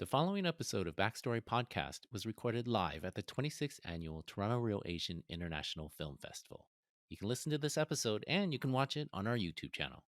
The following episode of Backstory Podcast was recorded live at the 26th Annual Toronto Real Asian International Film Festival. You can listen to this episode and you can watch it on our YouTube channel.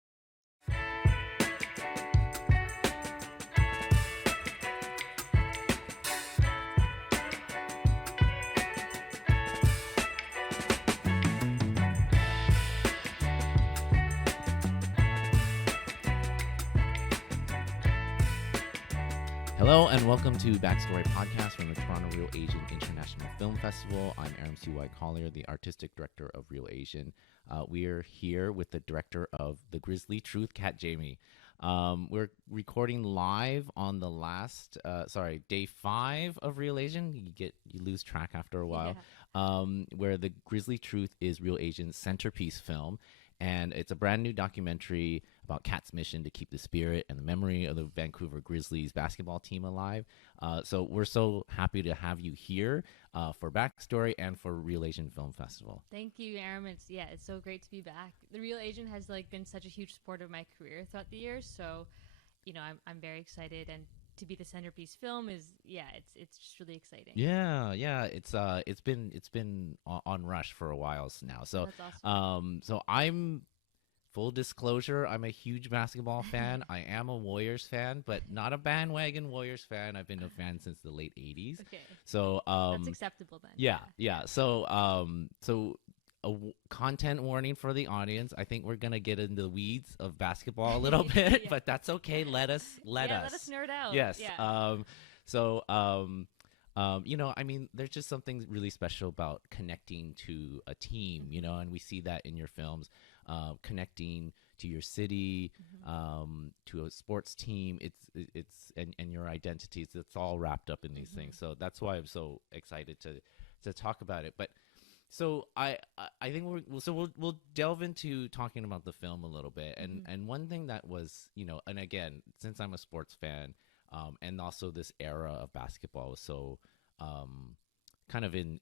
Hello and welcome to Backstory Podcast from the Toronto Real Asian International Film Festival. I'm Aram Collier, the artistic director of Real Asian. We are here with the director of The Grizzlie Truth, Kat Jayme. We're recording live on the last, day 5 of Real Asian. You lose track after a while. Where The Grizzlie Truth is Real Asian's centerpiece film. And it's a brand new documentary about Kat's mission to keep the spirit and the memory of the Vancouver Grizzlies basketball team alive. So we're so happy to have you here for Backstory and for Real Asian Film Festival. Thank you, Aram. It's so great to be back. The Real Asian has been such a huge support of my career throughout the years. So, I'm very excited, and to be the centerpiece film is it's just really exciting. It's been on Rush for a while now. So that's awesome. So I'm full disclosure, I'm a huge basketball fan. I am a Warriors fan, but not a bandwagon Warriors fan. I've been a fan since the late 80s. Okay. So that's acceptable then. Yeah. So content warning for the audience. I think we're gonna get into the weeds of basketball a little bit, but that's okay. Let us let us nerd out. Yes. There's just something really special about connecting to a team, and we see that in your films, connecting to your city, to a sports team. It's and your identities. It's all wrapped up in these things. So that's why I'm so excited to talk about it. But so I think we'll delve into talking about the film a little bit. And one thing that was, and again, since I'm a sports fan, and also this era of basketball was so kind of in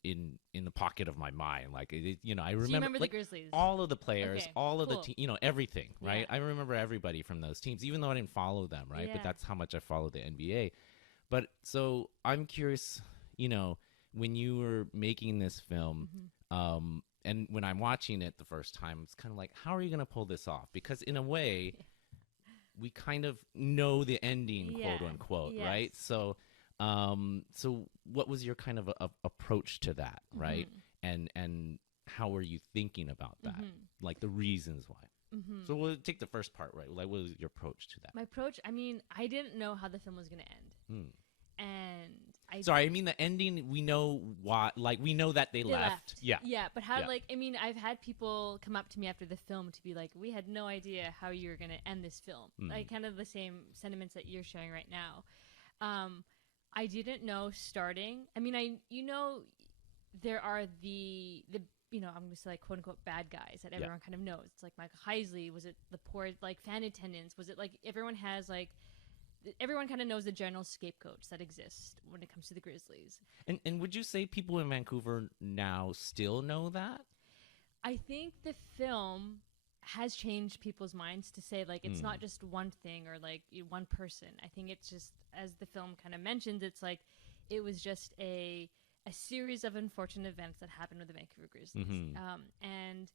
the pocket of my mind. Like, I remember the Grizzlies, all of the players, all of the everything, right? Yeah. I remember everybody from those teams, even though I didn't follow them, right? Yeah. But that's how much I follow the NBA. But so I'm curious, when you were making this film, and when I'm watching it the first time, it's kind of like, how are you going to pull this off? Because in a way, we kind of know the ending, quote unquote, right? So, so what was your kind of approach to that, right? And how were you thinking about that? Like the reasons why? So we'll take the first part, right? Like, what was your approach to that? My approach, I didn't know how the film was going to end. And the ending, we know why, like, we know that they left. Yeah, but how, I've had people come up to me after the film to be like, we had no idea how you were going to end this film. Like, kind of the same sentiments that you're sharing right now. I didn't know starting. There are the I'm going to say, like, quote unquote bad guys that everyone kind of knows. It's like Michael Heisley. Was it the poor, like, fan attendants? Was it like everyone kind of knows the general scapegoats that exist when it comes to the Grizzlies. And would you say people in Vancouver now still know that? I think the film has changed people's minds to say, like, it's not just one thing or, like, one person. I think it's just, as the film kind of mentions, it's like it was just a series of unfortunate events that happened with the Vancouver Grizzlies. And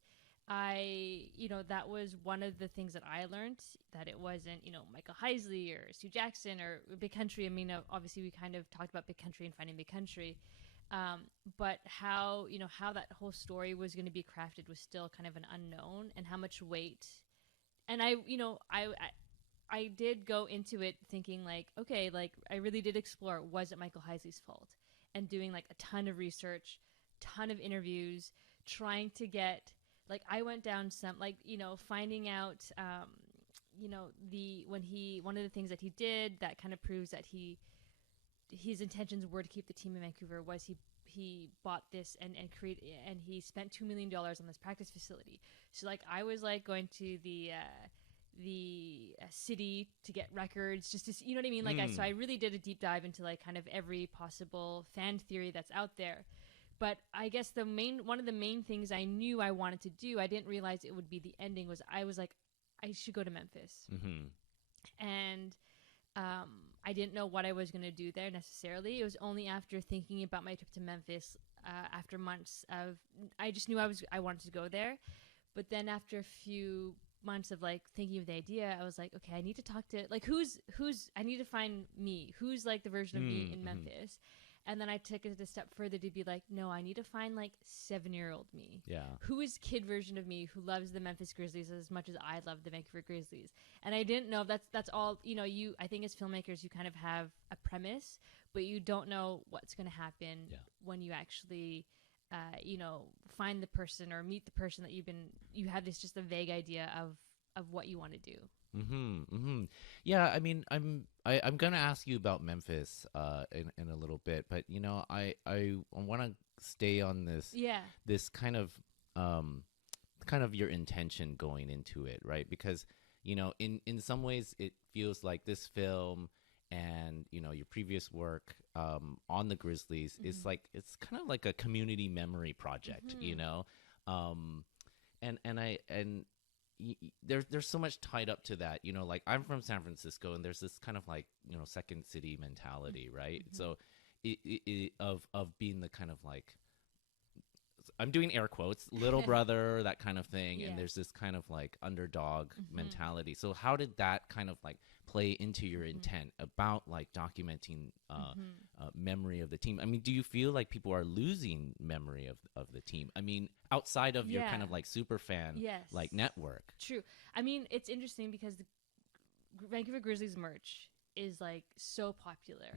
that was one of the things that I learned, that it wasn't, Michael Heisley or Stu Jackson or Big Country. Obviously we kind of talked about Big Country and finding Big Country. But how that whole story was going to be crafted was still kind of an unknown, and how much weight. And I did go into it thinking, like, okay, like, I really did explore, was it Michael Heisley's fault? And doing, like, a ton of research, ton of interviews, trying to get, like, I went down some, like, finding out, one of the things that he did that kind of proves that his intentions were to keep the team in Vancouver was he bought this and he spent $2 million on this practice facility. So, like, I was, like, going to the city to get records just to see, you know what I mean? Like, so I really did a deep dive into, like, kind of every possible fan theory that's out there. But I guess one of the main things I knew I wanted to do, I didn't realize it would be the ending, was I was like, I should go to Memphis. And I didn't know what I was going to do there necessarily. It was only after thinking about my trip to Memphis, after months of, I just knew I wanted to go there. But then after a few months of like thinking of the idea, I was like, okay, I need to talk to like who's I need to find me, who's like the version of me in Memphis. And then I took it a step further to be like, no, I need to find like 7-year-old me. Yeah. Who is kid version of me who loves the Memphis Grizzlies as much as I love the Vancouver Grizzlies? And I didn't know that's all, I think as filmmakers, you kind of have a premise, but you don't know what's going to happen when you actually, find the person or meet the person that you have this just a vague idea of what you want to do. Yeah, I mean, I'm gonna ask you about Memphis in a little bit, but I want to stay on this kind of your intention going into it, right? Because in some ways it feels like this film and your previous work on the Grizzlies is like it's kind of like a community memory project, and there's so much tied up to that, like I'm from San Francisco and there's this kind of like second city mentality, right? So of being the kind of like, I'm doing air quotes, little brother, that kind of thing, and there's this kind of like underdog mentality. So how did that kind of like play into your intent about like documenting memory of the team? I mean, do you feel like people are losing memory of the team? I mean, outside of your kind of like super fan like network. True. I mean, it's interesting because the Vancouver Grizzlies merch is like so popular.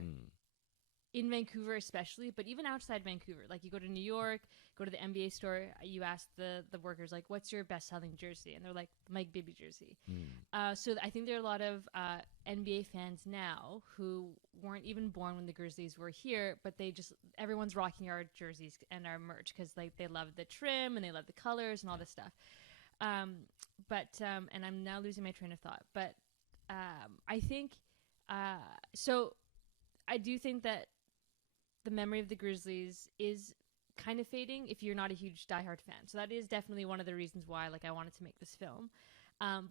In Vancouver especially, but even outside Vancouver. Like you go to New York, go to the NBA store, you ask the workers, like, what's your best-selling jersey? And they're like, Mike Bibby jersey. So I think there are a lot of NBA fans now who weren't even born when the Grizzlies were here, but everyone's rocking our jerseys and our merch because like they love the trim and they love the colors and all this stuff. And I'm now losing my train of thought. But I think, so I do think that the memory of the Grizzlies is kind of fading if you're not a huge diehard fan. So that is definitely one of the reasons why like I wanted to make this film.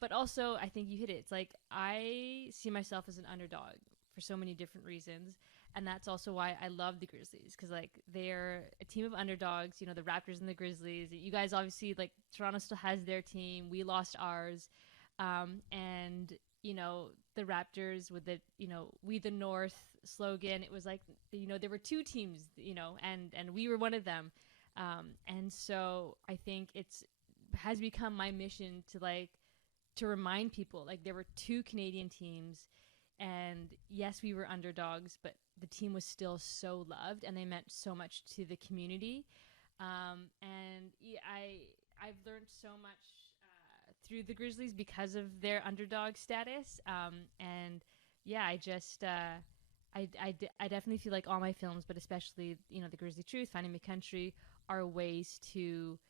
But also I think you hit it. It's like I see myself as an underdog for so many different reasons. And that's also why I love the Grizzlies, because like they're a team of underdogs, the Raptors and the Grizzlies. You guys obviously, like, Toronto still has their team. We lost ours. And the Raptors with the, We the North slogan, it was like, there were two teams, and we were one of them. And so I think has become my mission to remind people, like, there were two Canadian teams, and yes, we were underdogs, but the team was still so loved and they meant so much to the community. And I've learned so much through the Grizzlies because of their underdog status. And yeah, I definitely feel like all my films, but especially, The Grizzly Truth, Finding My Country, are ways to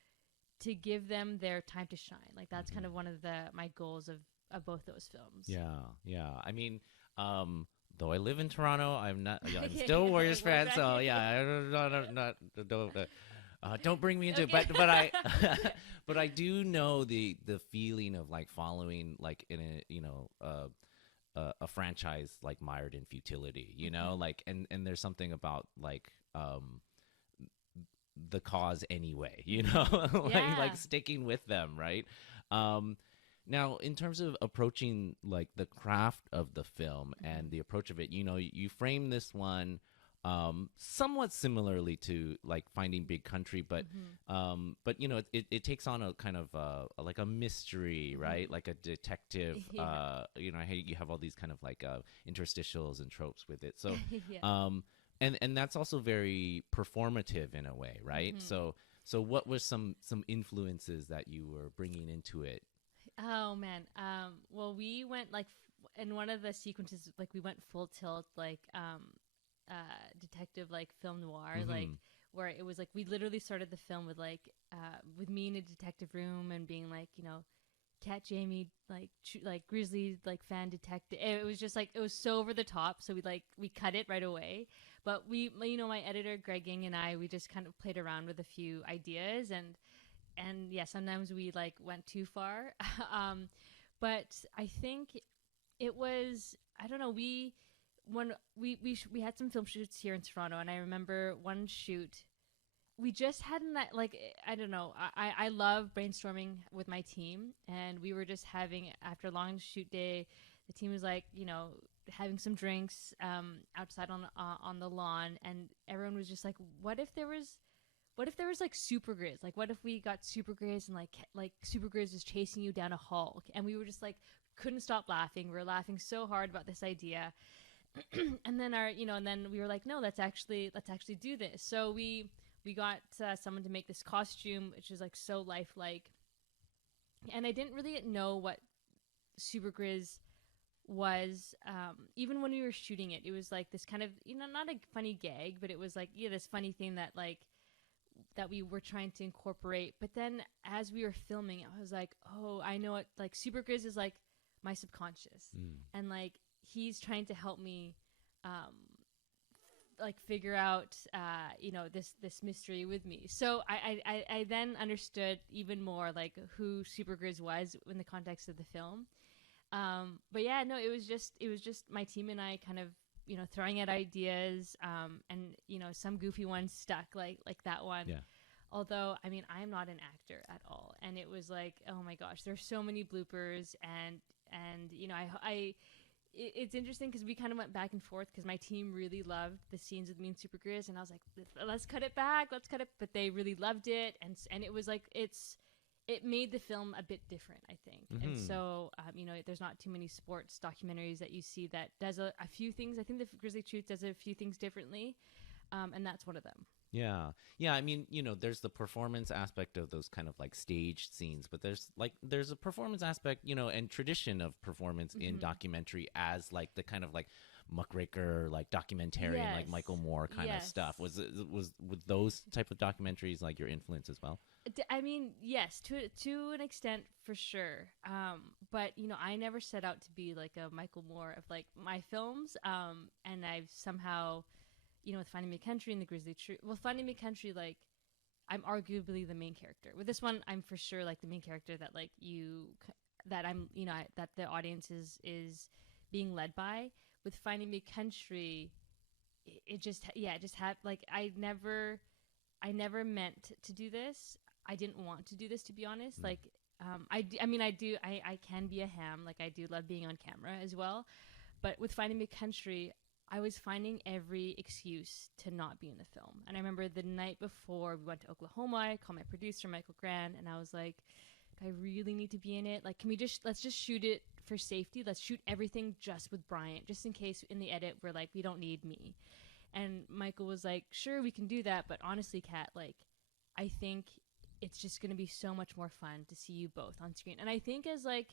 give them their time to shine. Like that's kind of one of my goals of both those films. Yeah. I mean, though I live in Toronto, I'm still a Warriors fan. So yeah, don't bring me into it. But I but I do know the feeling of like following like in a franchise like mired in futility, like and there's something about like the cause anyway, like sticking with them, right? Now, in terms of approaching like the craft of the film and the approach of it, you frame this one somewhat similarly to like Finding Big Country, but it takes on a kind of like a mystery, right? Like a detective. You have all these kind of like interstitials and tropes with it. So, and that's also very performative in a way, right? So what were some influences that you were bringing into it? Oh man. Well, we went like in one of the sequences, like we went full tilt, like detective, like film noir, like where it was like we literally started the film with like with me in a detective room and being like, Kat Jayme, like Grizzly, like fan detective. It was just like it was so over the top. So we cut it right away. But we, my editor Greg Ng and I, we just kind of played around with a few ideas and yeah, sometimes we like went too far. But I think it was, I don't know, when we had some film shoots here in Toronto, and I remember one shoot we just hadn't that, like, I don't know, I love brainstorming with my team, and we were just having, after a long shoot day, the team was like, you know, having some drinks outside on the lawn, and everyone was just like, what if there was like Super Grizz? Like, what if we got Super Grizz and like Super Grizz is chasing you down a hall? And we were just like, couldn't stop laughing. We were laughing so hard about this idea. And then and then we were like, no, let's actually do this. So we got someone to make this costume, which is like so lifelike. And I didn't really know what Super Grizz was. Even when we were shooting it, it was like this kind of, you know, not a funny gag, but it was like, yeah, this funny thing that like, that we were trying to incorporate. But then as we were filming, I was like, oh, I know it. Like, Super Grizz is like my subconscious. And like, he's trying to help me, like, figure out, you know, this mystery with me. So I then understood even more like who Super Grizz was in the context of the film. But yeah, no, it was just my team and I kind of, you know, throwing out ideas, and, you know, some goofy ones stuck, like that one. Yeah. Although, I mean, I'm not an actor at all. And it was like, oh my gosh, there's so many bloopers. And you know, it's interesting because we kind of went back and forth because my team really loved the scenes with me and Super Grizz. And I was like, let's cut it back. But they really loved it. And it was like, it made the film a bit different, I think. And so, you know, there's not too many sports documentaries that you see that does a few things. I think the Grizzly Truth does a few things differently, and that's one of them. Yeah. I mean, you know, there's the performance aspect of those kind of like staged scenes, but there's a performance aspect, you know, and tradition of performance in documentary as like the kind of like muckraker, like documentarian, like Michael Moore kind of stuff. Was with those type of documentaries like your influence as well? I mean, yes, to an extent, for sure. But, you know, I never set out to be like a Michael Moore of like my films. And I've somehow, you know, with Finding Me Country and the Grizzly Truth, well, Finding Me Country, like, I'm arguably the main character. With this one, I'm for sure like the main character that like that I'm, you know, that the audience is being led by. With Finding Me Country, it just had like, I never meant to do this. I didn't want to do this, to be honest. Like, I can be a ham. Like, I do love being on camera as well. But with Finding Me Country, I was finding every excuse to not be in the film. And I remember the night before we went to Oklahoma, I called my producer, Michael Grant, and I was like, I really need to be in it. Like, let's just shoot it for safety. Let's shoot everything just with Bryant, just in case in the edit we're like, we don't need me. And Michael was like, sure, we can do that. But honestly, Kat, like, I think it's just going to be so much more fun to see you both on screen. And I think as like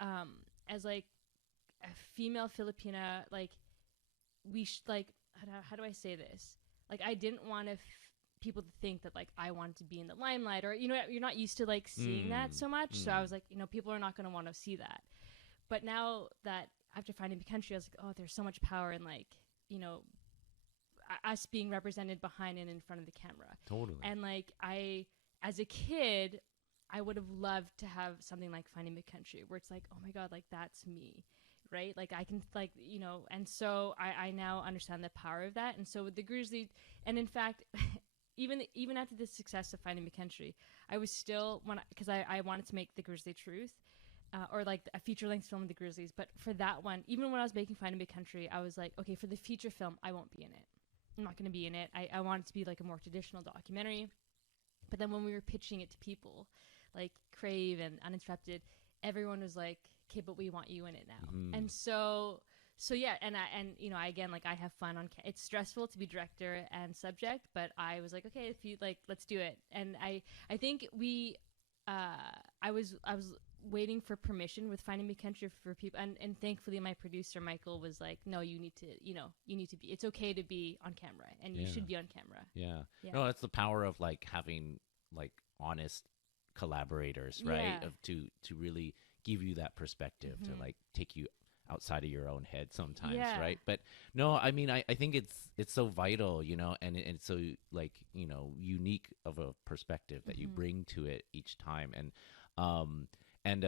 a female Filipina, like, how do I say this? Like, I didn't want people to think that like I wanted to be in the limelight, or, you know, you're not used to like seeing that so much. So I was like, you know, people are not going to want to see that. But now that after Finding Me Country, I was like, oh, there's so much power in, like, you know, us being represented behind and in front of the camera. Totally. And like, as a kid, I would have loved to have something like Finding Me Country, where it's like, oh my God, like, that's me, right? Like, I can, like, you know, and so I now understand the power of that. And so with the Grizzly, and in fact, even after the success of Finding Me Country, I was still, because I wanted to make the Grizzly Truth, or like a feature-length film of the Grizzlies. But for that one, even when I was making Finding Me Country, I was like, okay, for the feature film, I won't be in it. I'm not going to be in it. I want it to be like a more traditional documentary. But then when we were pitching it to people, like Crave and Uninterrupted, everyone was like, okay, but we want you in it now. And so yeah, and you know, again, like, I have fun it's stressful to be director and subject, but I was like, okay, if you like, let's do it. And I think I was waiting for permission with Finding Me Country for people, and thankfully my producer Michael was like, no, you need to be, it's okay to be on camera, and you should be on camera. Yeah. No, that's the power of like having like honest collaborators, right? To really give you that perspective, to like take you outside of your own head sometimes, right? But no, I mean, I think it's so vital, you know, and it's so, like, you know, unique of a perspective that you bring to it each time. And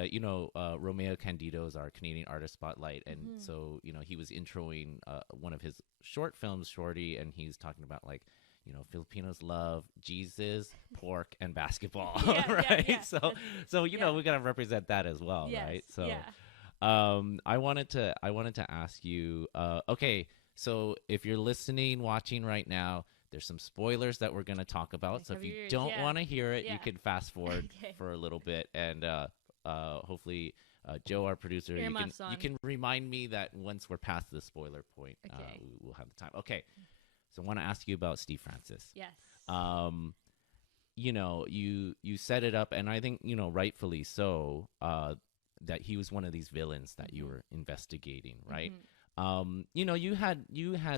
Romeo Candido is our Canadian artist spotlight, and so he was introing one of his short films, Shorty, and he's talking about like Filipinos love Jesus, pork, and basketball, right? Yeah. So we gotta represent that as well, Yes, right? So yeah. I wanted to ask you, okay, so if you're listening, watching right now, there's some spoilers that we're gonna talk about. So if you don't want to hear it, you can fast forward for a little bit, and hopefully Joe, our producer, you can remind me that once we're past the spoiler point, we'll have the time. Okay, so I want to ask you about Steve Francis. Yes. You set it up, and I think rightfully so, that he was one of these villains that you were investigating, right? You had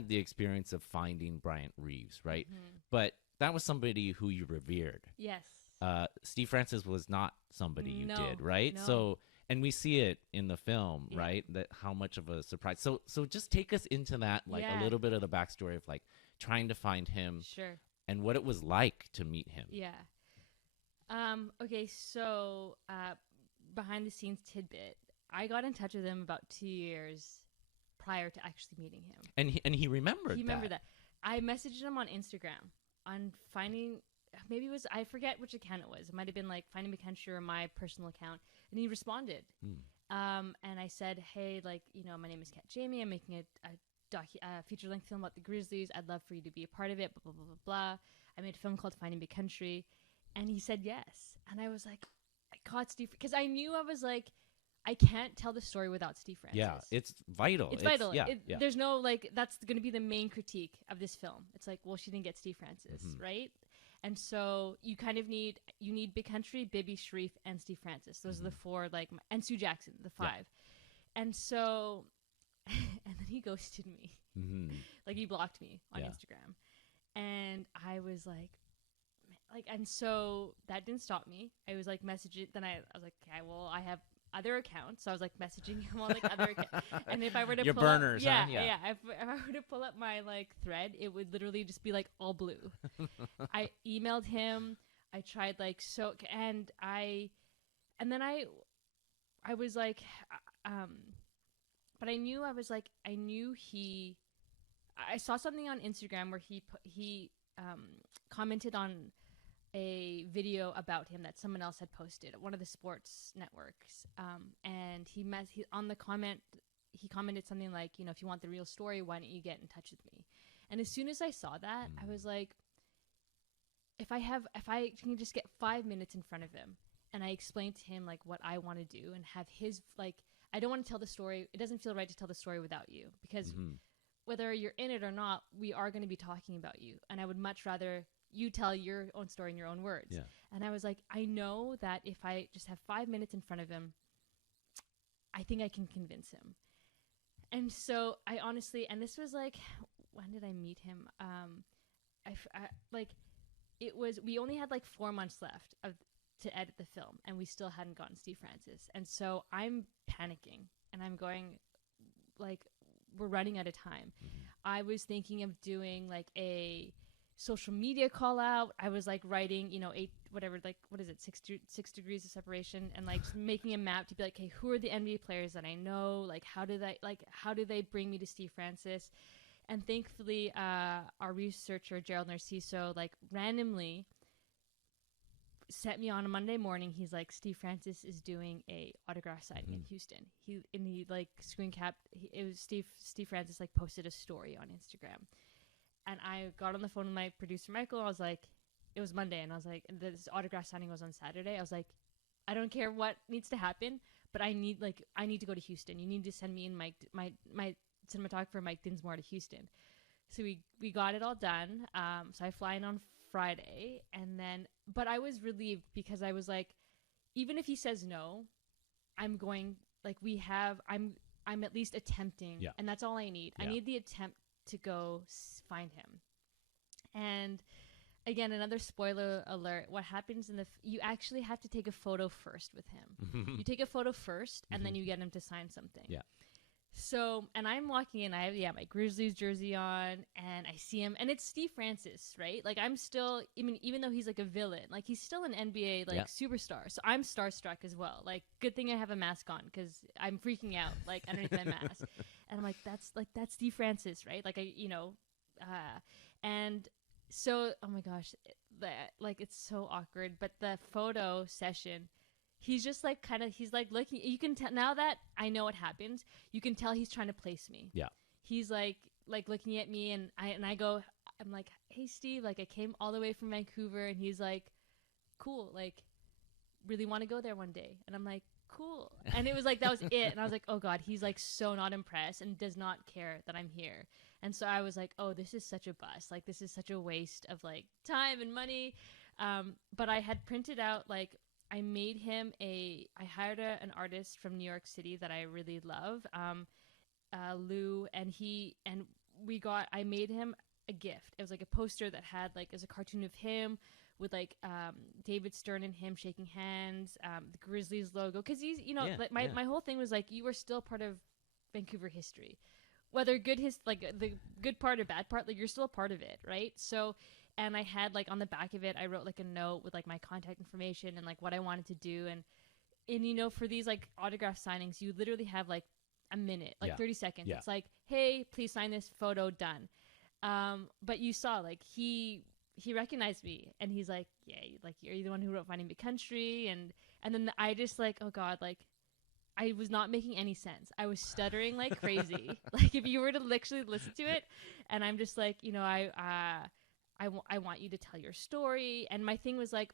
the experience of finding Bryant Reeves, right? But that was somebody who you revered. Yes. Steve Francis was not somebody you did, right? No. So, and we see it in the film, right? That how much of a surprise. So just take us into that, like a little bit of the backstory of like trying to find him, sure, and what it was like to meet him. Yeah. Okay. So, behind the scenes tidbit, I got in touch with him about 2 years prior to actually meeting him, and he remembered. He remembered that. I messaged him on Instagram on finding. Maybe it was, I forget which account it was. It might have been like Finding McKenzie or my personal account. And he responded. And I said, hey, like, my name is Kat Jayme. I'm making a feature-length film about the Grizzlies. I'd love for you to be a part of it, blah, blah, blah, blah, blah. I made a film called Finding McKenzie. And he said yes. And I was like, I caught Steve. Because I knew, I was like, I can't tell the story without Steve Francis. Yeah, it's vital. It's vital. Yeah. There's no, like, that's going to be the main critique of this film. It's like, well, she didn't get Steve Francis, right? And so you kind of need Big Country, Bibby, Sharif, and Steve Francis. Those are the four, like, and Sue Jackson, the five. And so, and then he ghosted me. Like, he blocked me on Instagram. And I was like, and so that didn't stop me. I was like messaging, then I was like, okay, well, I have other accounts. So I was like messaging him on like other accounts. And if I were to your pull burners, up, huh? If I were to pull up my like thread, it would literally just be like all blue. I emailed him. I tried like and then I was like, but I knew I saw something on Instagram where he commented on a video about him that someone else had posted at one of the sports networks. And he on the comment, he commented something like, if you want the real story, why don't you get in touch with me? And as soon as I saw that, I was like, if I can just get 5 minutes in front of him and I explain to him like what I want to do and have his, like, I don't want to tell the story. It doesn't feel right to tell the story without you, because whether you're in it or not, we are going to be talking about you. And I would much rather you tell your own story in your own words. Yeah. And I was like, I know that if I just have 5 minutes in front of him, I think I can convince him. And so I honestly, and this was like, when did I meet him? We only had like 4 months left to edit the film, and we still hadn't gotten Steve Francis. And so I'm panicking, and I'm going like, we're running out of time. I was thinking of doing like a social media call out. I was like writing, 6 degrees of separation, and like making a map to be like, hey, who are the NBA players that I know? Like, how do they bring me to Steve Francis? And thankfully, our researcher, Gerald Narciso, like randomly sent me on a Monday morning. He's like, Steve Francis is doing a autograph signing in Houston. He like screen capped. It was Steve Francis like posted a story on Instagram. And I got on the phone with my producer, Michael. And I was like, it was Monday. And I was like, this autograph signing was on Saturday. I was like, I don't care what needs to happen, but I need to go to Houston. You need to send me and my cinematographer, Mike Dinsmore, to Houston. So we got it all done. So I fly in on Friday, but I was relieved, because I was like, even if he says no, I'm going, like, I'm at least attempting. Yeah. And that's all I need. Yeah. I need the attempt to go find him. And again, another spoiler alert, what happens you actually have to take a photo first with him. You take a photo first, and then you get him to sign something. Yeah. So, and I'm walking in, I have, my Grizzlies jersey on, and I see him, and it's Steve Francis, right? Like, I'm still, even though he's like a villain, like, he's still an NBA, like, superstar. So I'm starstruck as well. Like, good thing I have a mask on, because I'm freaking out, like, underneath my mask. And I'm like, that's Steve Francis, right? Like, and so, oh my gosh, like, it's so awkward. But the photo session, he's just like he's like looking. You can tell now that I know what happened. You can tell he's trying to place me. Yeah. He's like looking at me, and I go, I'm like, hey Steve, like I came all the way from Vancouver, and he's like, cool, like really want to go there one day, and I'm like, cool, and it was like that was it, and I was like, oh god, he's like so not impressed and does not care that I'm here, and so I was like, oh, this is such a bust, like this is such a waste of like time and money, but I had printed out like. I hired an artist from New York City that I really love, Lou, and I made him a gift. It was like a poster that had like, it was a cartoon of him with like David Stern and him shaking hands, the Grizzlies logo. Cause he's, like my whole thing was like, you are still part of Vancouver history, whether like the good part or bad part, like you're still a part of it. Right. So, and I had like on the back of it, I wrote like a note with like my contact information and like what I wanted to do. And for these like autograph signings, you literally have like a minute, like 30 seconds. Yeah. It's like, hey, please sign this photo, done. But you saw like he recognized me and he's like, yeah, like you're the one who wrote Finding Big Country. And then I just like, oh God, like I was not making any sense. I was stuttering like crazy. Like if you were to literally listen to it, and I'm just like, I want you to tell your story. And my thing was like,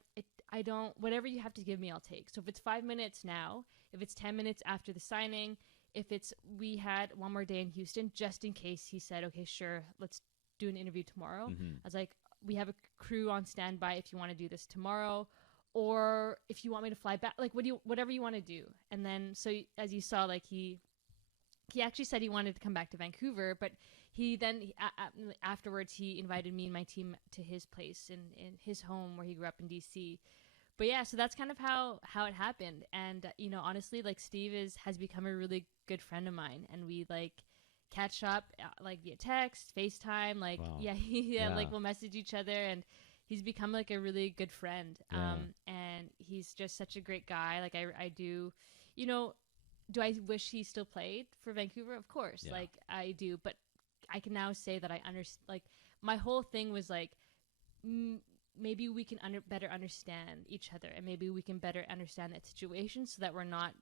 whatever you have to give me, I'll take. So if it's 5 minutes now, if it's 10 minutes after the signing, if it's, we had one more day in Houston, just in case he said, okay, sure, let's do an interview tomorrow. Mm-hmm. I was like, we have a crew on standby if you want to do this tomorrow, or if you want me to fly back, like whatever you want to do. And then, so as you saw, like he actually said he wanted to come back to Vancouver, but he then afterwards he invited me and my team to his place in his home where he grew up in DC. But yeah, so that's kind of how it happened. And honestly, like Steve has become a really good friend of mine, and we like catch up like via text, FaceTime, like wow. yeah, like we'll message each other, and he's become like a really good friend. Yeah. And he's just such a great guy. Like I do, do I wish he still played for Vancouver? Of course, yeah. Like I do, but I can now say that I understand. Like my whole thing was like, maybe we can better understand each other, and maybe we can better understand that situation so that we're not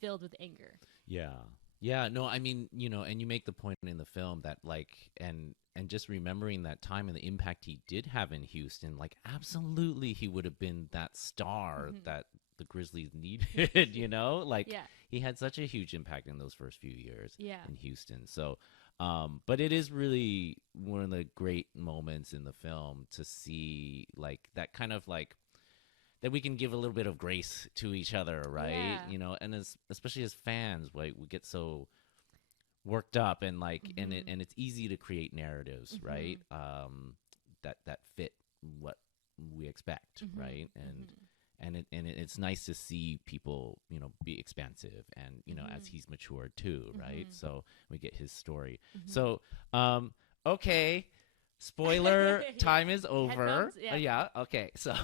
filled with anger. Yeah. Yeah. No, I mean, and you make the point in the film that like, and just remembering that time and the impact he did have in Houston, like absolutely he would have been that star mm-hmm. that the Grizzlies needed, like yeah. He had such a huge impact in those first few years in Houston. So, but it is really one of the great moments in the film to see like that kind of like that we can give a little bit of grace to each other, right? Yeah. And especially as fans, like we get so worked up and like, mm-hmm. and it's easy to create narratives, mm-hmm. right? That fit what we expect, mm-hmm. right? And it's nice to see people, be expansive and, mm-hmm. as he's matured too, right? Mm-hmm. So we get his story. Mm-hmm. So, okay, spoiler time is over. Headphones, yeah. Okay. So,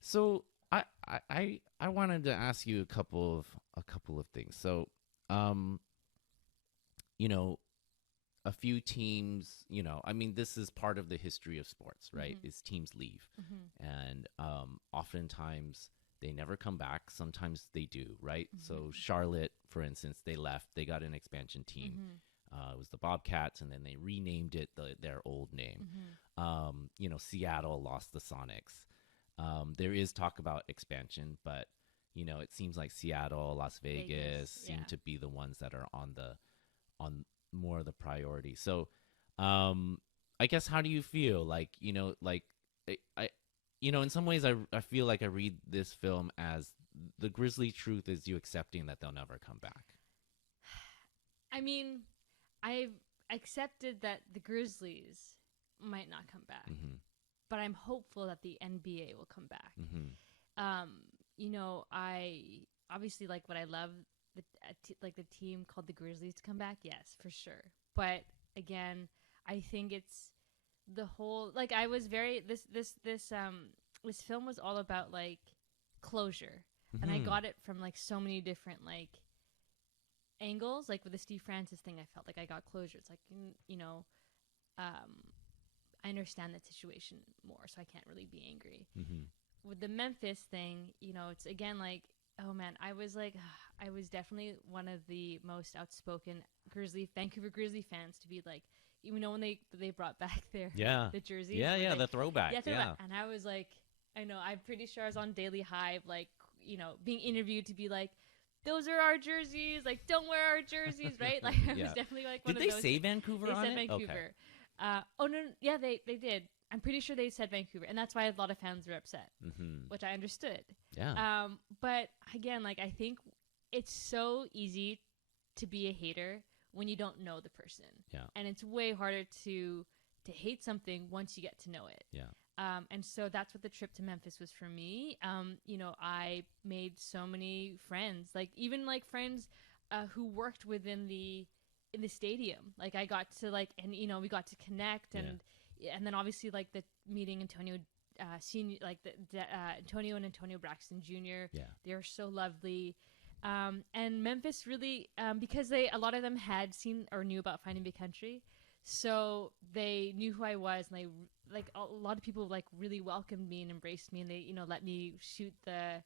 so I wanted to ask you a couple of things. So, a few teams, I mean, this is part of the history of sports, right? Mm-hmm. Is teams leave. Mm-hmm. And oftentimes they never come back. Sometimes they do, right? Mm-hmm. So Charlotte, for instance, they left. They got an expansion team. Mm-hmm. It was the Bobcats, and then they renamed it their old name. Mm-hmm. Seattle lost the Sonics. There is talk about expansion, but, it seems like Seattle, Las Vegas seem to be the ones that are on more of the priority. So, I guess, how do you feel? Like, I in some ways I feel like I read this film as the Grizzly truth is you accepting that they'll never come back. I mean, I've accepted that the Grizzlies might not come back, mm-hmm. but I'm hopeful that the NBA will come back. Mm-hmm. I obviously like what I love like the team called the Grizzlies to come back, yes, for sure. But again, I think it's the whole, like, I was very this film was all about like closure, and I got it from like so many different like angles. Like with the Steve Francis thing, I felt like I got closure. It's like, you know, I understand that situation more, so I can't really be angry. With the Memphis thing, you know, it's again like, oh man, I was definitely one of the most outspoken Vancouver Grizzly fans to be like, you know, when they brought back the jerseys. The throwback. And I was like, I know, I'm pretty sure I was on Daily Hive, like, you know, being interviewed to be like, those are our jerseys, like, don't wear our jerseys, right? Like, I was definitely like one Did of they those. say Vancouver on it? They said Vancouver. Okay. Oh, no, yeah, they did. I'm pretty sure they said Vancouver, and that's why a lot of fans were upset, which I understood. Yeah. But again, like, I think it's so easy to be a hater when you don't know the person. Yeah. And it's way harder to hate something once you get to know it. Yeah. And so that's what the trip to Memphis was for me. You know, I made so many friends, like even like friends who worked in the stadium. Like I got to like, and you know, we got to connect, and then obviously like the meeting Antonio senior, like Antonio and Antonio Braxton Jr. Yeah. They were so lovely. And Memphis really, because a lot of them had seen or knew about Finding Big Country, so they knew who I was, and they like a lot of people like really welcomed me and embraced me, and they, you know, let me shoot the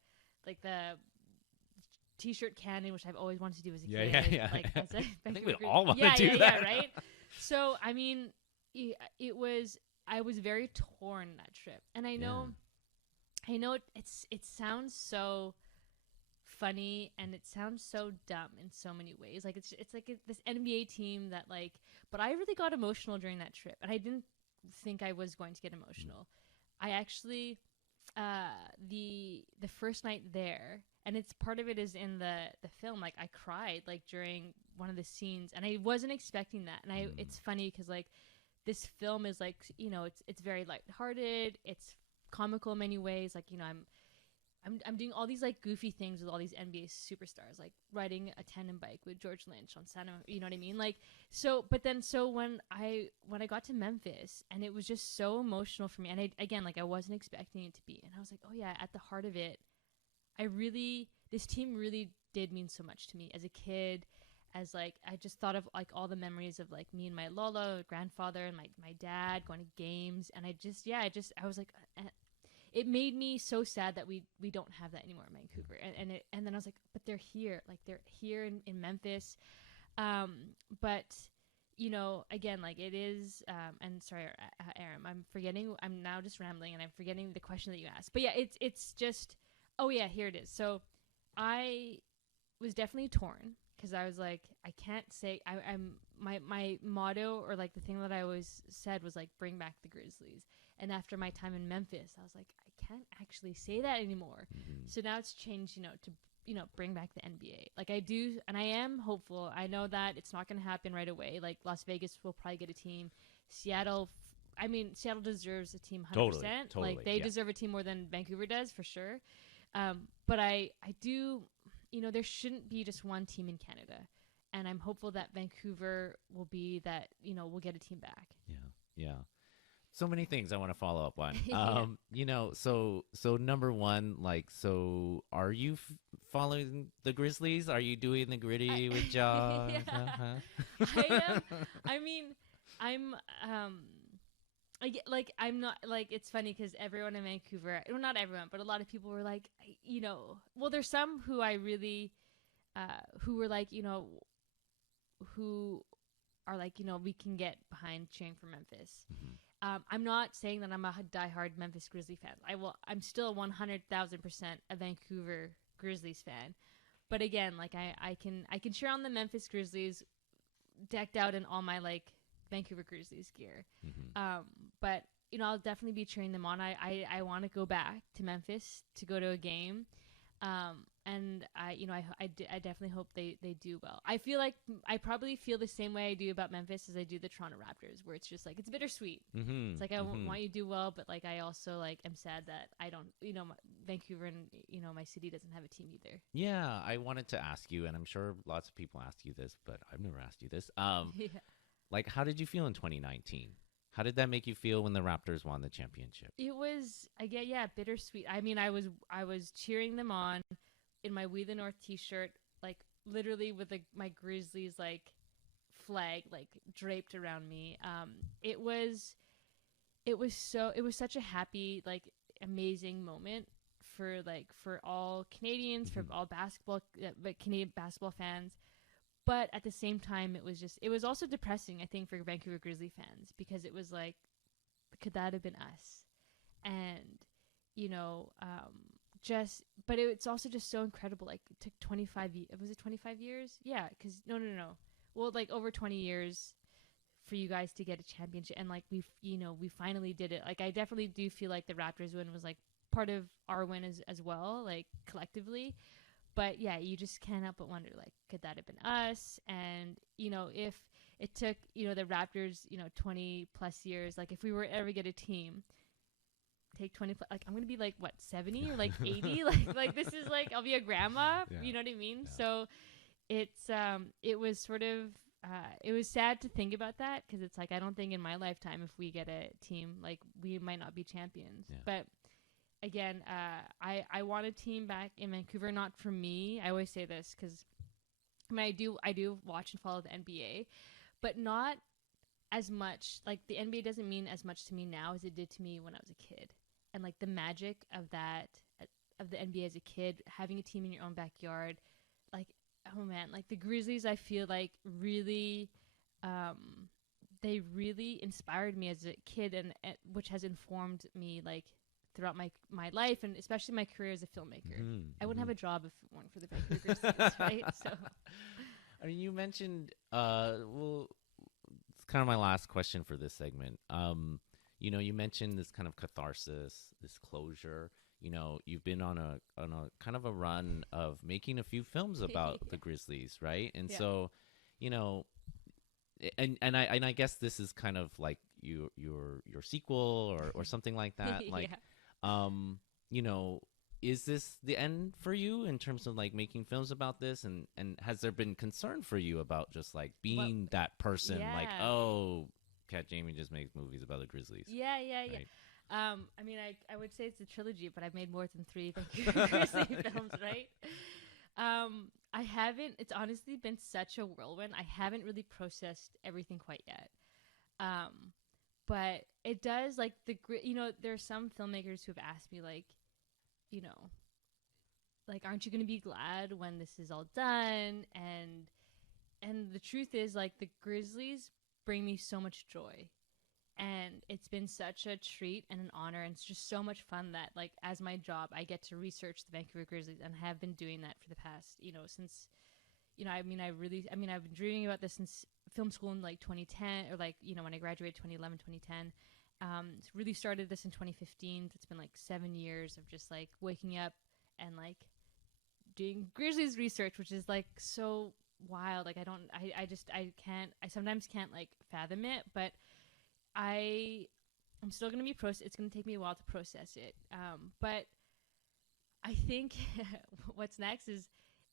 t-shirt cannon, which I've always wanted to do as a kid. Yeah. Like, as I think we all want to do that. Yeah, right. So I mean, I was very torn that trip, and I know it sounds so funny and it sounds so dumb in so many ways. Like it's like this NBA team that like, but I really got emotional during that trip, and I didn't think I was going to get emotional. I actually the first night there, and it's part of it is in the film, like I cried like during one of the scenes, and I wasn't expecting that. And it's funny because like this film is like, you know, it's very lighthearted, it's comical in many ways. Like, you know, I'm doing all these like goofy things with all these NBA superstars, like riding a tandem bike with George Lynch on Santa, you know what I mean? Like, so when I got to Memphis, and it was just so emotional for me, and I wasn't expecting it to be, and I was like, oh yeah, at the heart of it, this team really did mean so much to me as a kid. As like, I just thought of like all the memories of like me and my Lola grandfather and my dad going to games, and I was like, it made me so sad that we don't have that anymore in Vancouver. And then I was like, but they're here in Memphis. But you know, again, like it is, and sorry, Aram, I'm now just rambling, and I'm forgetting the question that you asked. But yeah, it's just, oh yeah, here it is. So I was definitely torn, because I was like, I can't say, my motto, or like the thing that I always said was like, bring back the Grizzlies. And after my time in Memphis, I was like, I can't actually say that anymore. So now it's changed, you know, to, you know, bring back the NBA. Like I do, and I am hopeful. I know that it's not going to happen right away. Like Las Vegas will probably get a team. Seattle deserves a team 100%. Totally, like they deserve a team more than Vancouver does, for sure. But I do, you know, there shouldn't be just one team in Canada. And I'm hopeful that Vancouver will be that, you know, we'll get a team back. Yeah. So many things I want to follow up on. Yeah. You know, so number one, like, so are you following the Grizzlies? Are you doing the gritty with Jaws? I am. I mean, I'm I'm not, like, it's funny because everyone in Vancouver, well, not everyone, but a lot of people were like, you know, well, there's some who I really, who were like, you know, who are like, you know, we can get behind cheering for Memphis. I'm not saying that I'm a diehard Memphis Grizzly fan. I'm still 100,000% a Vancouver Grizzlies fan. But again, like I can cheer on the Memphis Grizzlies decked out in all my like Vancouver Grizzlies gear. But you know, I'll definitely be cheering them on. I want to go back to Memphis to go to a game. and I definitely hope they do well. I feel like I probably feel the same way I do about Memphis as I do the Toronto Raptors, where it's just like it's bittersweet. It's like I want you to do well, but like I also like am sad that I don't, Vancouver and my city doesn't have a team either. Yeah, I wanted to ask you, and I'm sure lots of people ask you this, but I've never asked you this. Yeah. Like, how did you feel in 2019? How did that make you feel when the Raptors won the championship? It was bittersweet. I mean, I was cheering them on in my We the North t-shirt, like literally with my Grizzlies like flag like draped around me. It was such a happy, like amazing moment for all Canadians, for all Canadian basketball fans. But at the same time, it was also depressing, I think, for Vancouver Grizzly fans, because it was like, could that have been us? And, but it's also just so incredible. Like, it took 25 years. Was it 25 years? Yeah, because, no. Well, like, over 20 years for you guys to get a championship. And, like, we finally did it. Like, I definitely do feel like the Raptors win was, like, part of our win as well, like, collectively. But yeah, you just can't help but wonder, like, could that have been us? And, if it took, the Raptors, 20 plus years, like if we were ever get a team, take 20, like I'm going to be like, what, 70 or like 80? like this is like, I'll be a grandma, you know what I mean? Yeah. So it was sort of, it was sad to think about that, because it's like, I don't think in my lifetime, if we get a team, like we might not be champions. Yeah. But again, I want a team back in Vancouver, not for me. I always say this because I do watch and follow the NBA, but not as much. Like the NBA doesn't mean as much to me now as it did to me when I was a kid. And like the magic of the NBA as a kid, having a team in your own backyard, like, oh man, like the Grizzlies, I feel like really, they really inspired me as a kid, and which has informed me like throughout my life, and especially my career as a filmmaker. I wouldn't have a job if it weren't for the Vancouver Grizzlies, right? So, I mean, you mentioned, well, it's kind of my last question for this segment. You mentioned this kind of catharsis, this closure. You've been on a kind of a run of making a few films about the Grizzlies, right? And so, and I guess this is kind of like your sequel or something like that. Like, is this the end for you in terms of like making films about this? And has there been concern for you about just like being that person? Yeah. Like, oh, Kat Jayme just makes movies about the Grizzlies. Yeah. Right? I mean, I would say it's a trilogy, but I've made more than 3 Grizzly films, right? I haven't. It's honestly been such a whirlwind. I haven't really processed everything quite yet. But it does, like, there are some filmmakers who have asked me, like, like, aren't you going to be glad when this is all done? And the truth is, like, the Grizzlies bring me so much joy. And it's been such a treat and an honor, and it's just so much fun that, like, as my job, I get to research the Vancouver Grizzlies, and have been doing that for the past, since, I've been dreaming about this since film school in like 2010, or like, when I graduated 2011, 2010. Really started this in 2015. It's been like 7 years of just like waking up and like doing Grizzlies research, which is like so wild. Like I sometimes can't like fathom it, but I'm still going to be it's going to take me a while to process it. But I think what's next is,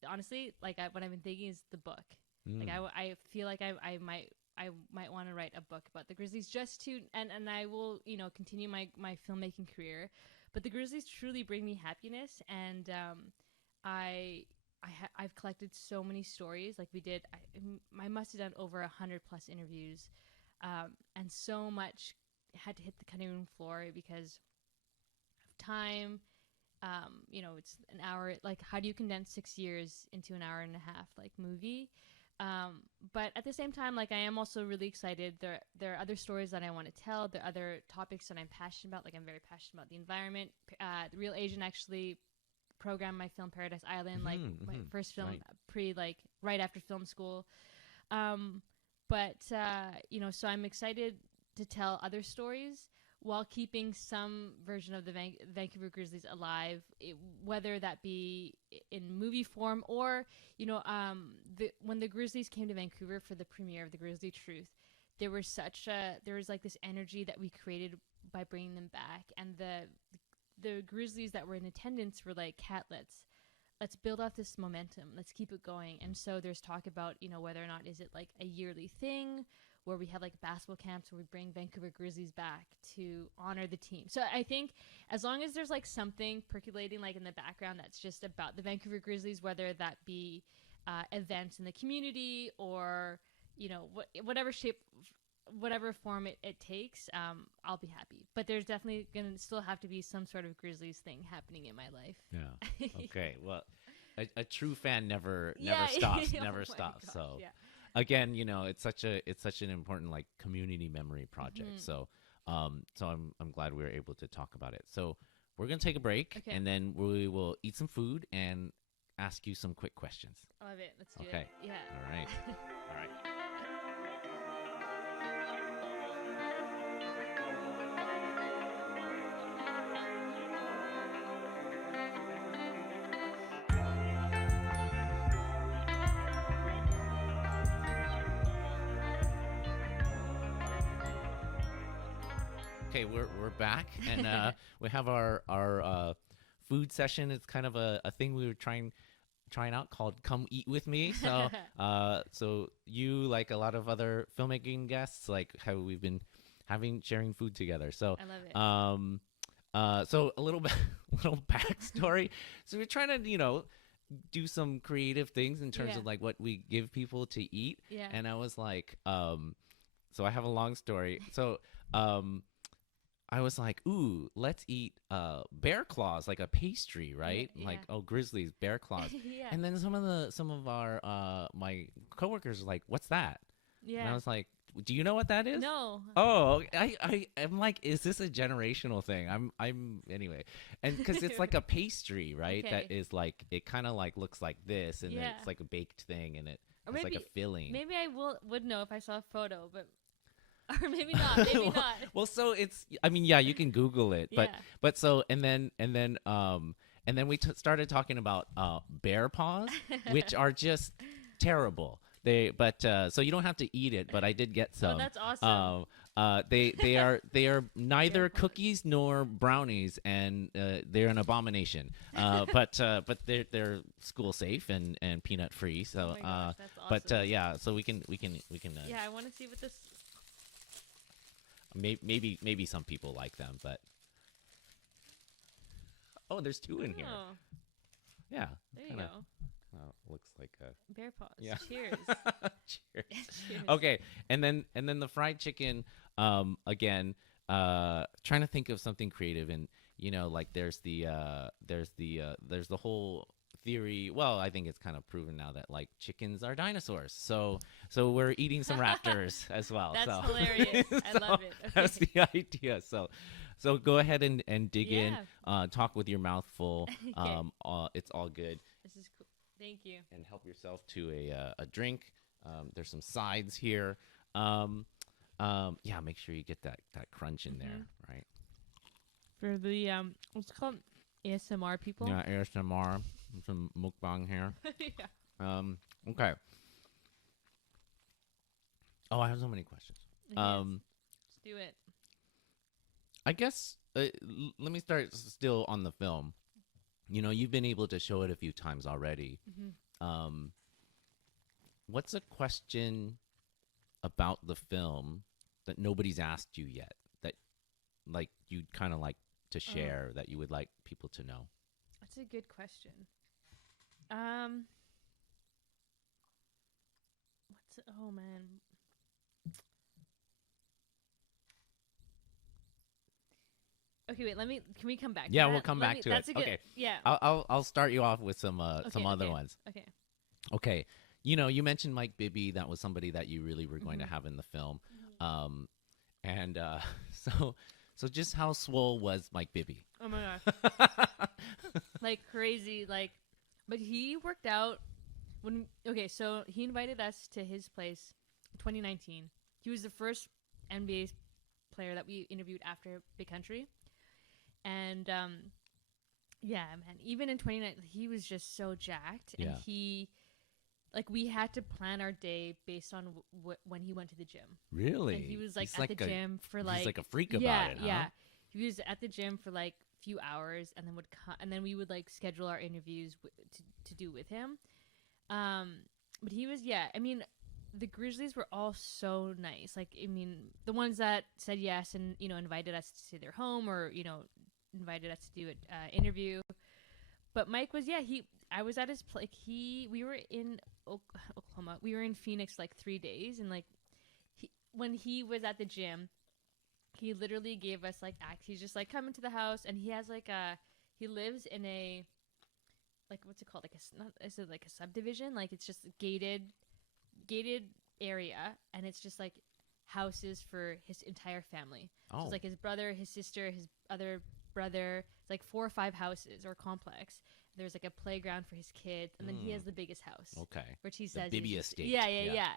honestly, like what I've been thinking is the book. Like I feel like I might want to write a book about the Grizzlies, just to, and I will, continue my filmmaking career. But the Grizzlies truly bring me happiness. And I've collected so many stories. Like I must have done over 100 plus interviews. And so much had to hit the cutting room floor because of time. It's an hour. Like, how do you condense 6 years into an hour and a half, like, movie? But at the same time, like, I am also really excited. There are other stories that I want to tell. There are other topics that I'm passionate about. Like, I'm very passionate about the environment. The Real Asian actually programmed my film Paradise Island, like my first film, right after film school. So I'm excited to tell other stories. while keeping some version of the Vancouver Grizzlies alive, whether that be in movie form or, when the Grizzlies came to Vancouver for the premiere of the Grizzly Truth, there was like this energy that we created by bringing them back, and the Grizzlies that were in attendance were like, Kat, let's build off this momentum, let's keep it going. And so there's talk about, whether or not is it like a yearly thing where we have like basketball camps where we bring Vancouver Grizzlies back to honor the team. So I think as long as there's like something percolating like in the background that's just about the Vancouver Grizzlies, whether that be events in the community or, whatever shape, whatever form it takes, I'll be happy. But there's definitely going to still have to be some sort of Grizzlies thing happening in my life. Yeah. Okay. Well, a true fan never Yeah. stops, Oh never my stops. gosh, So yeah. again, it's such an important like community memory project. So I'm glad we were able to talk about it. So we're gonna take a break, Okay. and then we will eat some food and ask you some quick questions. I love it. Let's do Okay. it. Yeah. All right. All right. Okay, we're back, and we have our food session. It's kind of a thing we were trying out called "Come Eat with Me." So so you, like a lot of other filmmaking guests, like how we've been sharing food together. So I love it. so a little backstory. So we're trying to do some creative things in terms Yeah. of like what we give people to eat. Yeah. And I was like, so I have a long story. So I was like, ooh, let's eat bear claws, like a pastry, right? Yeah. Like, oh, Grizzlies, bear claws. Yeah. And then some of our my coworkers were like, what's that? Yeah. And I was like, do you know what that is? No. Oh, I'm like, is this a generational thing? I'm anyway, and because it's like a pastry, right? Okay. That is like, it kind of like looks like this, and Yeah. it's like a baked thing, and it's Or like maybe- a filling. Maybe I would know if I saw a photo, but or maybe not. Maybe not. Well, so it's, I mean, yeah, you can Google it, but Yeah. but so and then we started talking about bear paws, which are just terrible. So you don't have to eat it, but I did get some. Oh, that's awesome. They are neither cookies nor brownies, and they're an abomination. But they're school safe and peanut free. So Oh my gosh, that's awesome. but yeah, so we can Yeah, I want to see what this. maybe some people like them, but there's two in here. Oh, Yeah, there you kinda, go. looks like a Bear paws. Yeah. Cheers. cheers. Cheers. Okay, and then the fried chicken. Again, trying to think of something creative, and like there's the whole theory. Well, I think it's kind of proven now that like chickens are dinosaurs. So we're eating some raptors as well. That's so. hilarious. I love it. Okay. That's the idea. So go ahead and dig in. Yeah. Talk with your mouth full. Okay. It's all good. This is cool. Thank you. And help yourself to a drink. There's some sides here. Yeah, make sure you get that crunch in there, right? For the what's it called, ASMR people. Yeah, ASMR, some mukbang here. Yeah. Okay. Oh, I have so many questions. Yes. Let's do it. I guess let me start still on the film. You've been able to show it a few times already. Mm-hmm. What's a question about the film that nobody's asked you yet, that like you'd kind of like to share, that you would like people to know? That's a good question. Oh man. Okay, wait. Can we come back? Yeah, to we'll that? come back to that's it. A good, Okay. Yeah. I'll start you off with some other okay. ones. Okay. Okay. You mentioned Mike Bibby. That was somebody that you really were going to have in the film. And so just how swole was Mike Bibby? Oh my gosh. Like crazy. But he worked out so he invited us to his place in 2019. He was the first NBA player that we interviewed after Big Country. And yeah, man, even in 2019, he was just so jacked. And he, like, we had to plan our day based on when he went to the gym. Really? And he was like at the gym for like, he's like a freak about it, huh? Yeah. He was at the gym for like a few hours, and then and then we would like schedule our interviews to do with him. But he was, I mean, the Grizzlies were all so nice. Like, I mean, the ones that said yes and, you know, invited us to their home, or, you know, invited us to do an interview. But Mike was, I was at his we were in Oklahoma. We were in Phoenix like 3 days, and like when he was at the gym, he literally gave us like acts. He's just like, come into the house, and he has like he lives in a, like, what's it called? Is it like a subdivision? Like, it's just a gated area, and it's just like houses for his entire family. So it's like his brother, his sister, his other brother. It's like 4 or 5 houses or complex. There's like a playground for his kids, and then he has the biggest house. Okay. Which he says Bibby estate. Yeah.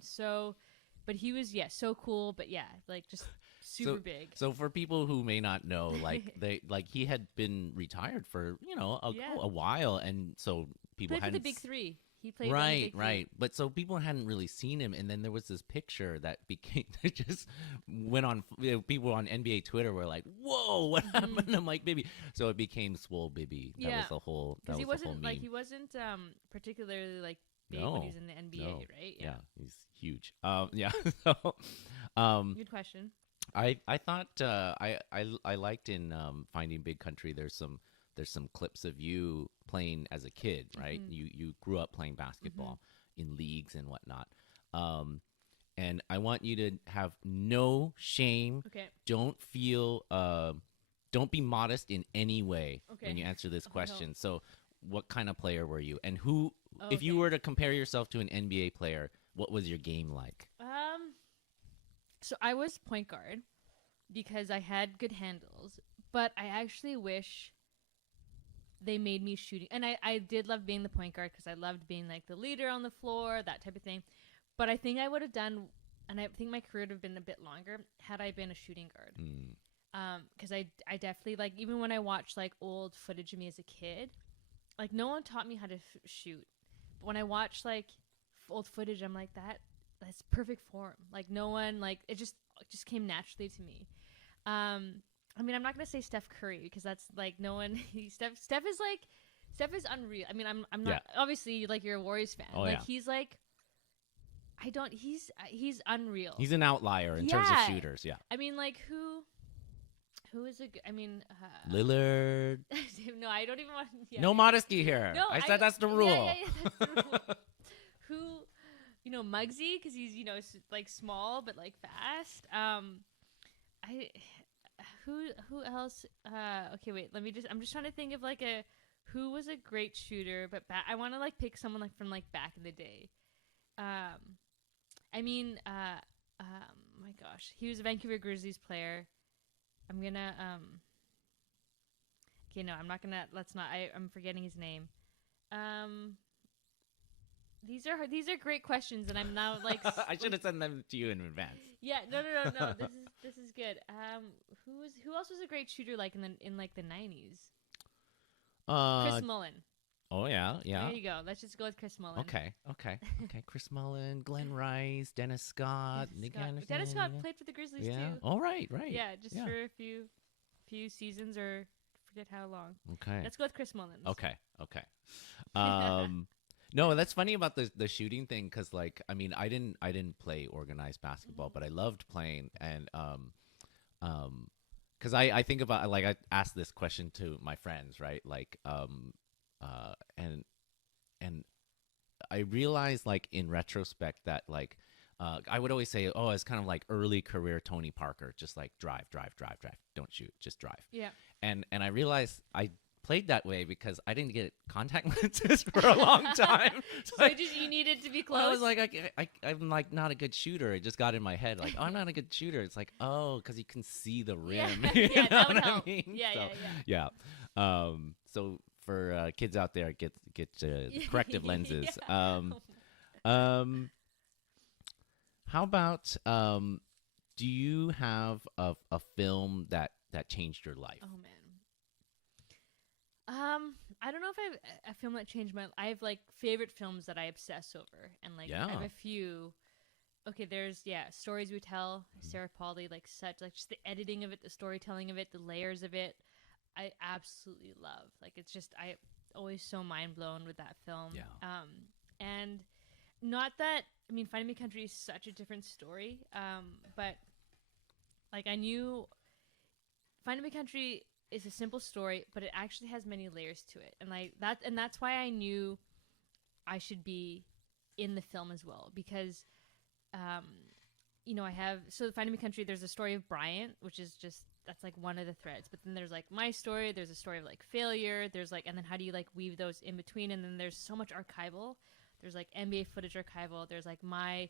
So, but he was so cool, but like just super big. So for people who may not know, like he had been retired for, you know, a while, and so people played hadn't for the Big Three. He played right. But so people hadn't really seen him, and then there was this picture that became just went on. You know, people on NBA Twitter were like, "Whoa, what happened to Mike Bibby?" So it became Swole Bibby. That was the whole. Because he wasn't he wasn't particularly like big when he was in the NBA, right? Yeah, he's huge. So, good question. I thought I liked in Finding Big Country. There's some clips of you playing as a kid, right? You grew up playing basketball in leagues and whatnot. And I want you to have no shame. Okay. Don't feel don't be modest in any way when you answer this question. No. So what kind of player were you? And who if you were to compare yourself to an NBA player, what was your game like? So I was point guard because I had good handles, but I actually wish they made me shooting. And I did love being the point guard because I loved being like the leader on the floor, that type of thing. But I think I would have done, and I think my career would have been a bit longer had I been a shooting guard. Because I definitely, like, even when I watched like old footage of me as a kid, like no one taught me how to shoot. But when I watch like old footage, I'm like, that's perfect form. Like no one, like it just came naturally to me. I mean, I'm not gonna say Steph Curry because that's like no one. Steph is unreal. I mean, I'm not obviously, like, you're a Warriors fan. He's like, he's unreal. He's an outlier in terms of shooters. Yeah. I mean, like who is Lillard. No, I don't even want. No modesty here. No, I said that's the rule. Yeah, that's the rule. Who, Muggsy, because he's like small but like fast. Who else? Okay, wait. I'm just trying to think of like who was a great shooter, but I want to like pick someone like from like back in the day. I mean, my gosh, he was a Vancouver Grizzlies player. I'm gonna Okay, no, I'm not gonna. Let's not. I'm forgetting his name. These are great questions, and I'm now like. I should have sent them to you in advance. Yeah, no. This is good. Who else was a great shooter like in like the 90s? Chris Mullin. Oh yeah. There you go. Let's just go with Chris Mullin. Okay. Chris Mullin, Glenn Rice, Dennis Scott, Nick Anderson. Dennis Scott played for the Grizzlies too. Oh right. Yeah, just for a few seasons, or forget how long. Okay. Let's go with Chris Mullin. Okay. No, that's funny about the shooting thing, because like, I mean, I didn't play organized basketball, but I loved playing, and because I think about, like, I asked this question to my friends, right? Like and I realized, like, in retrospect that, like, I would always say, oh, it's kind of like early career Tony Parker, just like drive, don't shoot, just drive. Yeah. And I realized I played that way because I didn't get contact lenses for a long time. So you needed to be close. Well, I was like, I'm like not a good shooter. It just got in my head, like, oh, I'm not a good shooter. It's like, oh, because you can see the rim. Yeah, that would help. Yeah. So for kids out there, get corrective lenses. Yeah. How about Do you have a film that changed your life? Oh man. I don't know if I have a film that changed my. I have like favorite films that I obsess over, and like Yeah. I have a few. Okay, there's Stories We Tell, Sarah Polley, like such like just the editing of it, the storytelling of it, the layers of it. I absolutely love. Like it's just I always so mind blown with that film. Yeah. And not that I mean, Finding Me Country is such a different story. But like I knew Finding Me Country is a simple story, but it actually has many layers to it, and like that, and that's why I knew I should be in the film as well, because, I have Finding Me Country. There's a story of Bryant, which is just that's like one of the threads, but then there's like my story. There's a story of like failure. There's like, and then how do you like weave those in between? And then there's so much archival. There's like NBA footage archival. There's like my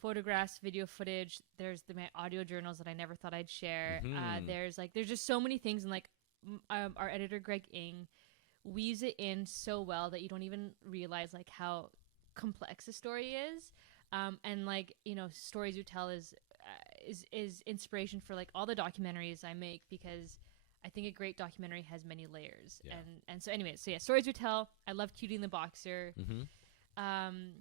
photographs, video footage. There's my audio journals that I never thought I'd share. There's just so many things, and like our editor Greg Ng weaves it in so well that you don't even realize like how complex a story is. And like Stories You Tell is inspiration for like all the documentaries I make, because I think a great documentary has many layers. Yeah. And so anyway, Stories You Tell. I love Cutie and the Boxer. And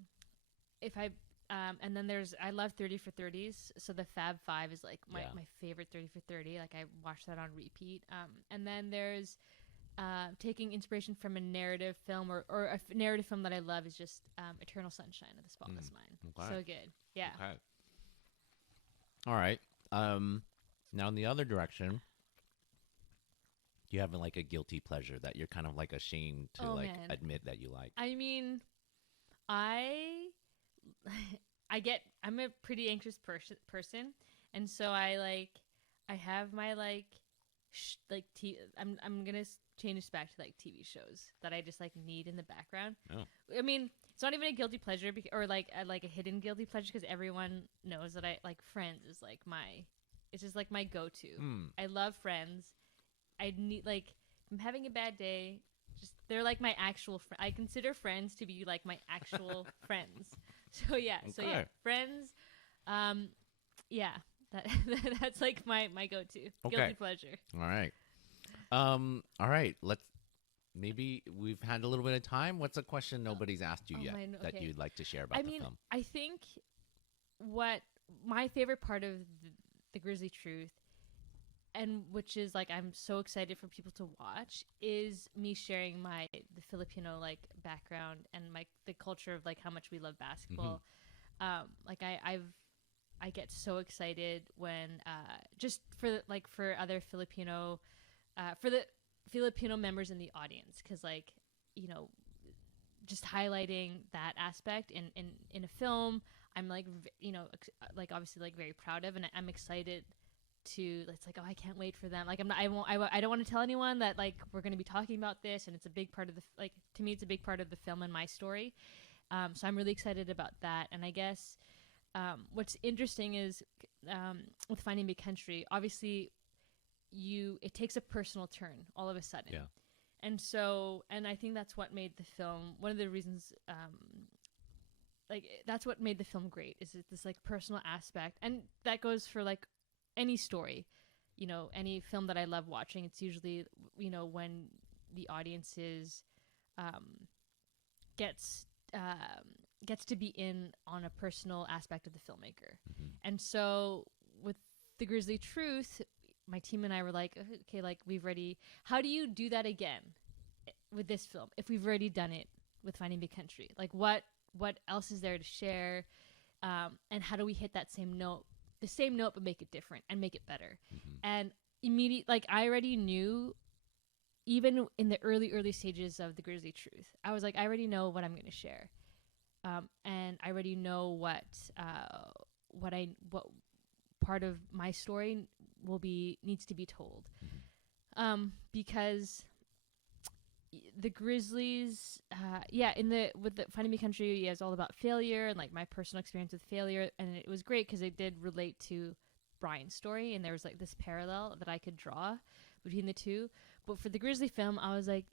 then I love 30 for 30s. So the Fab Five is like my favorite 30 for 30. Like I watch that on repeat. And then there's taking inspiration from a narrative film or a narrative film that I love is just Eternal Sunshine of the Spotless Mind. Okay. So good. Yeah. Okay. All right. Now in the other direction, do you have like a guilty pleasure that you're kind of like ashamed to admit that you like? I mean, I'm a pretty anxious person, and so I have my I'm gonna change this back to like TV shows that I just like need in the background. Oh. I mean, it's not even a guilty pleasure or like a hidden guilty pleasure, because everyone knows that I like Friends is like it's just like my go-to. I love Friends. I need like if I'm having a bad day, they're like my actual I consider Friends to be like my actual friends. So yeah, Friends. That's like my go-to guilty pleasure. All right. All right. Maybe we've had a little bit of time. What's a question nobody's asked you yet that you'd like to share about the film? I think what my favorite part of the Grizzly Truth, and which is like I'm so excited for people to watch, is me sharing the Filipino like background and the culture of like how much we love basketball. I get so excited when just for other Filipino for the Filipino members in the audience, because just highlighting that aspect in a film, I'm obviously like very proud of, and I'm excited to it's like, oh, I can't wait for them. Like I don't want to tell anyone that like we're going to be talking about this, and it's a big part of to me it's a big part of the film and my story. So I'm really excited about that. And I guess what's interesting is with Finding Me Country, obviously it takes a personal turn all of a sudden. Yeah. And I think that's what made the film, one of the reasons that's what made the film great, is this like personal aspect. And that goes for like any story, any film that I love watching. It's usually, when the audiences gets to be in on a personal aspect of the filmmaker. And so with The Grizzly Truth, my team and I were like, okay, like how do you do that again with this film if we've already done it with Finding Big Country? Like what else is there to share? And how do we hit that same note, but make it different and make it better? And immediately, I already knew, even in the early stages of The Grizzly Truth, I was like, I already know what I'm going to share. And I already know what part of my story needs to be told. Because the Grizzlies, with the Finding Me Country, it's all about failure and like my personal experience with failure. And it was great because it did relate to Brian's story, and there was like this parallel that I could draw between the two. But for the Grizzly film, I was like,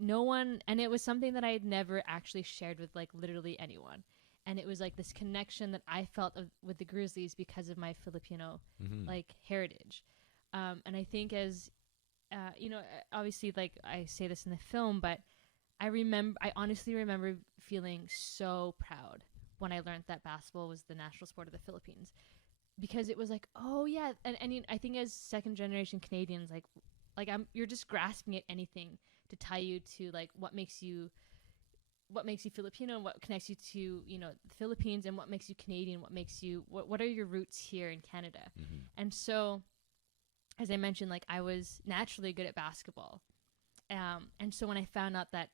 no one, and it was something that I had never actually shared with like literally anyone. and it was like this connection that I felt with the Grizzlies because of my Filipino like heritage. And I think as you know, obviously, like I say this in the film, but I honestly remember feeling so proud when I learned that basketball was the national sport of the Philippines, because it was like, oh yeah, and I think as second generation Canadians, you're just grasping at anything to tie you to like what makes you Filipino, what connects you to, you know, the Philippines, and what makes you Canadian, what are your roots here in Canada. And so, as I mentioned, like I was naturally good at basketball. And so when I found out that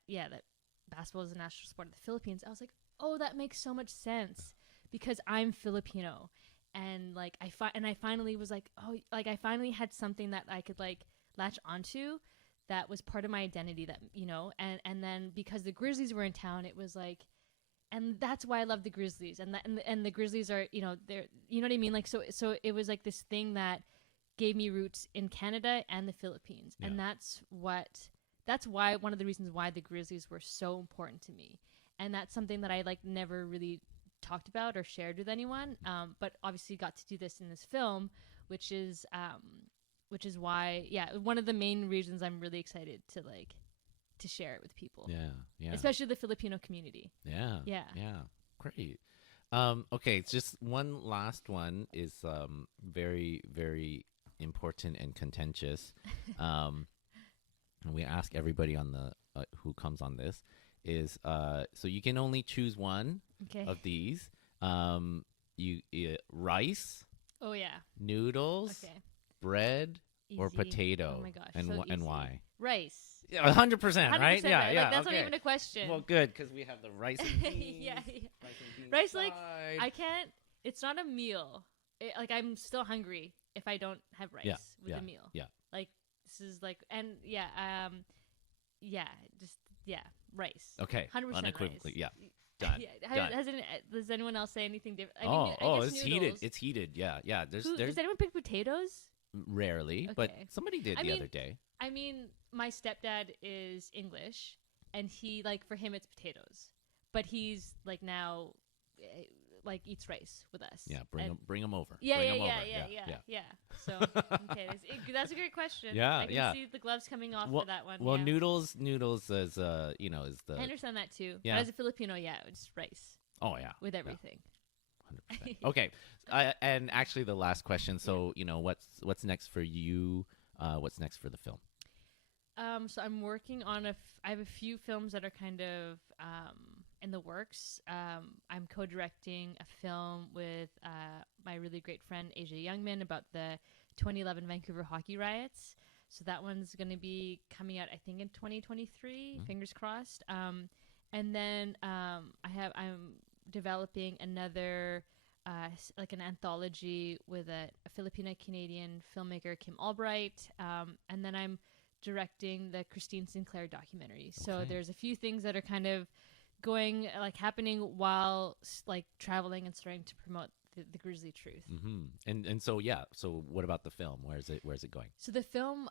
basketball is the national sport of the Philippines, I was like, oh, that makes so much sense because I'm Filipino. And like I finally was like, oh, like I finally had something that I could like latch onto that was part of my identity, that, you know, and then because the Grizzlies were in town, it was like, and that's why I love the Grizzlies, and the Grizzlies are, you know, they're, you know what I mean? Like, so it was like this thing that gave me roots in Canada and the Philippines. And that's why one of the reasons why the Grizzlies were so important to me. And that's something that I like never really talked about or shared with anyone. But obviously got to do this in this film, which is why, one of the main reasons I'm really excited to share it with people. Yeah. Especially the Filipino community. Yeah. Great. Okay, it's just one last one is very, very important and contentious. And we ask everybody on the who comes on this is so you can only choose one of these. Rice. Oh yeah. Noodles. Okay. Bread. Easy. Or potato. Oh my gosh. And so and why? Rice. 100%, right? Yeah. Like, that's okay. not even a question. Well, good, because we have the rice and beans. Rice, like, I can't. It's not a meal. Like, I'm still hungry if I don't have rice with a meal. Yeah. Like, this is like, and rice. Okay. 100% unequivocally, rice. Yeah. Done. Done. Does anyone else say anything different? I guess it's noodles. heated. It's heated. Yeah. There's Does anyone pick potatoes? Rarely, Okay. but somebody did the other day. I mean, my stepdad is English, and he, like, for him it's potatoes, but he's like now, like, eats rice with us. Yeah, bring him over. Yeah. So okay, that's a great question. I can see the gloves coming off for that one. Well, noodles is is the. I understand that too. Yeah. But as a Filipino, it's rice. Oh yeah. With everything. 100%. Okay, and actually the last question. So what's next for you? What's next for the film? So I'm working on I have a few films that are kind of in the works. I'm co-directing a film with my really great friend Asia Youngman about the 2011 Vancouver hockey riots. So that one's going to be coming out, I think, in 2023. Fingers crossed. And then I'm developing another like an anthology with a Filipino Canadian filmmaker, Kim Albright, and then I'm directing the Christine Sinclair documentary. So there's a few things that are kind of happening while like traveling and starting to promote the Grizzly Truth. And so what about the film? Where's it going? So the film,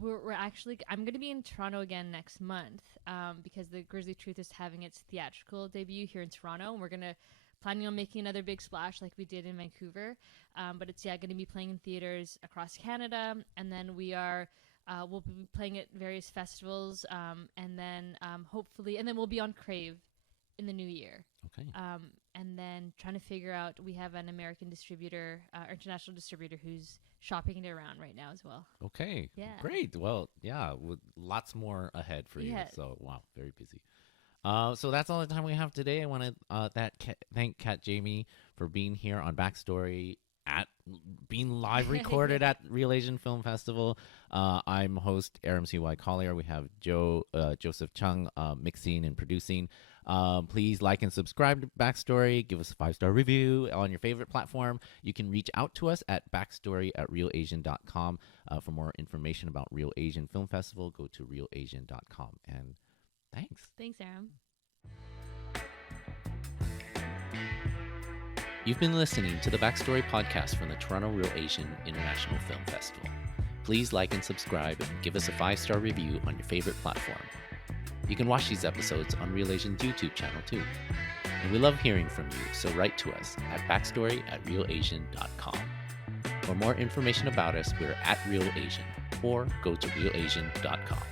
we're actually, I'm going to be in Toronto again next month because the Grizzly Truth is having its theatrical debut here in Toronto, and we're planning on making another big splash like we did in Vancouver. But it's going to be playing in theaters across Canada, and then we'll be playing at various festivals, and then hopefully, and then we'll be on Crave in the new year. Okay. And then trying to figure out, we have an American distributor, international distributor, who's shopping it around right now as well. Okay. Yeah. Great. Well, with lots more ahead for you. So, wow, very busy. So that's all the time we have today. I want to thank Kat Jayme for being here on Backstory, being live recorded at Real Asian Film Festival. I'm host Aram Collier. We have Joseph Chung mixing and producing. Please like and subscribe to Backstory. Give us a 5-star review on your favorite platform. You can reach out to us at backstory@realasian.com. For more information about Real Asian Film Festival, go to realasian.com. And thanks. Thanks, Aram. You've been listening to the Backstory podcast from the Toronto Real Asian International Film Festival. Please like and subscribe and give us a 5-star review on your favorite platform. You can watch these episodes on Real Asian's YouTube channel too. And we love hearing from you, so write to us at backstory@realasian.com. For more information about us, we're at Real Asian, or go to realasian.com.